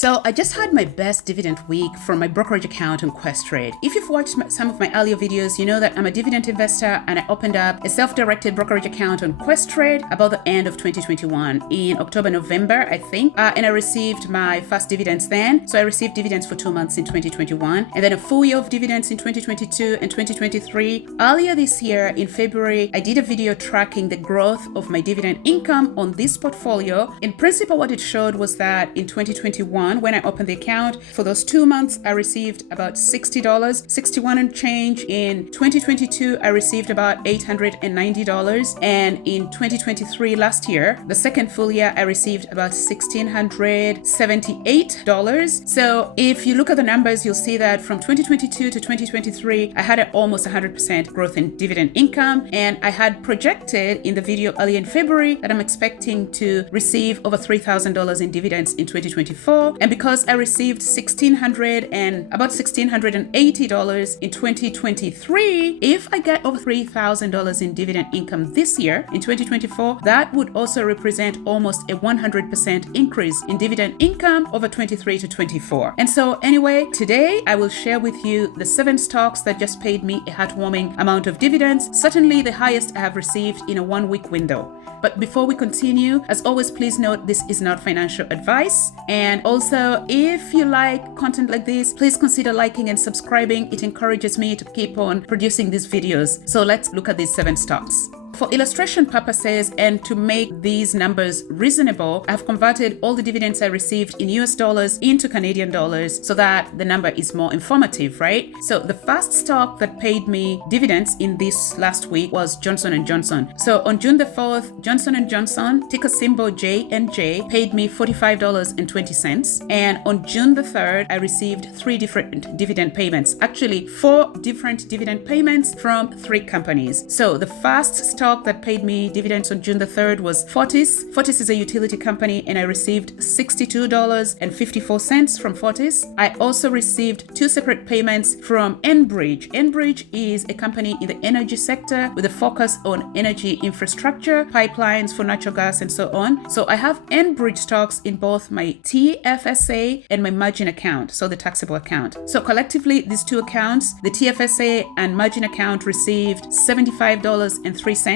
So I just had my best dividend week from my brokerage account on Questrade. If you've watched some of my earlier videos, you know that I'm a dividend investor and I opened up a self-directed brokerage account on Questrade about the end of 2021 in October, November, I think. And I received my first dividends then. So I received dividends for 2 months in 2021 and then a full year of dividends in 2022 and 2023. Earlier this year in February, I did a video tracking the growth of my dividend income on this portfolio. In principle, what it showed was that in 2021, when I opened the account, for those 2 months, I received about $60, 61 and change. In 2022, I received about $890. And in 2023, last year, the second full year, I received about $1,678. So if you look at the numbers, you'll see that from 2022 to 2023, I had almost 100% growth in dividend income. And I had projected in the video early in February that I'm expecting to receive over $3,000 in dividends in 2024. And because I received $1,680 in 2023, if I get over $3,000 in dividend income this year in 2024, that would also represent almost a 100% increase in dividend income over 23 to 24. And so anyway, today I will share with you the 7 stocks that just paid me a heartwarming amount of dividends, certainly the highest I have received in a 1-week window. But before we continue, as always, please note this is not financial advice. And also, if you like content like this, please consider liking and subscribing. It encourages me to keep on producing these videos. So let's look at these 7 stocks. For illustration purposes and to make these numbers reasonable, I've converted all the dividends I received in US dollars into Canadian dollars so that the number is more informative, right? So the first stock that paid me dividends in this last week was Johnson & Johnson. So on June the 4th, Johnson & Johnson, ticker symbol J&J, paid me $45.20. And on June the 3rd, I received 3 different dividend payments. Actually, 4 different dividend payments from 3 companies. So the first stock that paid me dividends on June the 3rd was Fortis. Fortis is a utility company and I received $62.54 from Fortis. I also received 2 separate payments from Enbridge. Enbridge is a company in the energy sector with a focus on energy infrastructure, pipelines for natural gas and so on. So I have Enbridge stocks in both my TFSA and my margin account, so the taxable account. So collectively, these 2 accounts, the TFSA and margin account, received $75.03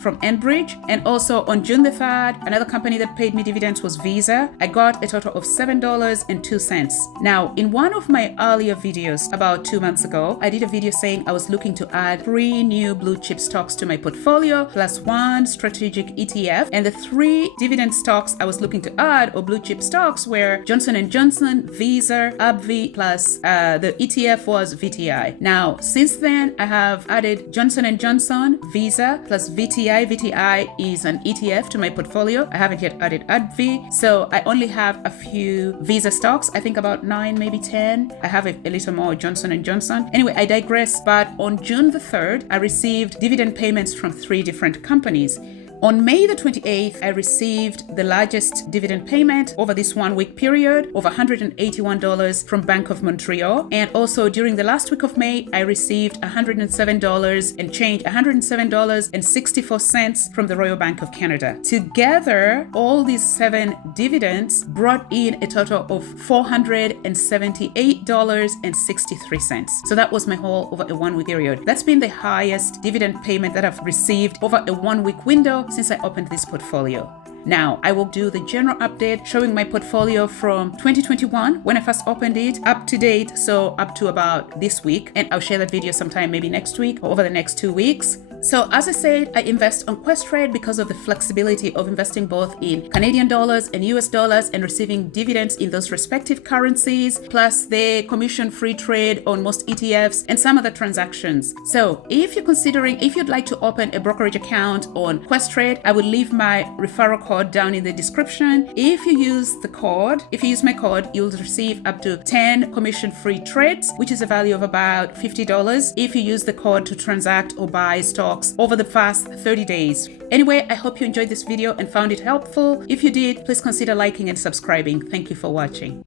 from Enbridge. And also on June the 3rd, another company that paid me dividends was Visa. I got a total of $7.02. Now, in one of my earlier videos about 2 months ago, I did a video saying I was looking to add 3 new blue chip stocks to my portfolio plus 1 strategic ETF. And the 3 dividend stocks I was looking to add, or blue chip stocks, were Johnson & Johnson, Visa, AbbVie, plus the ETF was VTI. Now, since then, I have added Johnson & Johnson, Visa, plus VTI. VTI is an ETF to my portfolio. I haven't yet added AbbVie, so I only have a few Visa stocks, I think about 9, maybe 10. I have a little more Johnson & Johnson. Anyway, I digress, but on June the 3rd, I received dividend payments from 3 different companies. On May the 28th, I received the largest dividend payment over this 1-week period of $181 from Bank of Montreal. And also during the last week of May, I received $107 and change, $107.64 from the Royal Bank of Canada. Together, all these 7 dividends brought in a total of $478.63. So that was my haul over a 1-week period. That's been the highest dividend payment that I've received over a 1-week window since I opened this portfolio. Now, I will do the general update showing my portfolio from 2021 when I first opened it up to date, so up to about this week, and I'll share that video sometime maybe next week or over the next 2 weeks. So as I said, I invest on Questrade because of the flexibility of investing both in Canadian dollars and US dollars and receiving dividends in those respective currencies, plus the commission-free trade on most ETFs and some other transactions. So if you'd like to open a brokerage account on Questrade, I will leave my referral code down in the description. If you use my code, you'll receive up to 10 commission-free trades, which is a value of about $50 if you use the code to transact or buy stocks over the past 30 days. Anyway, I hope you enjoyed this video and found it helpful. If you did, please consider liking and subscribing. Thank you for watching.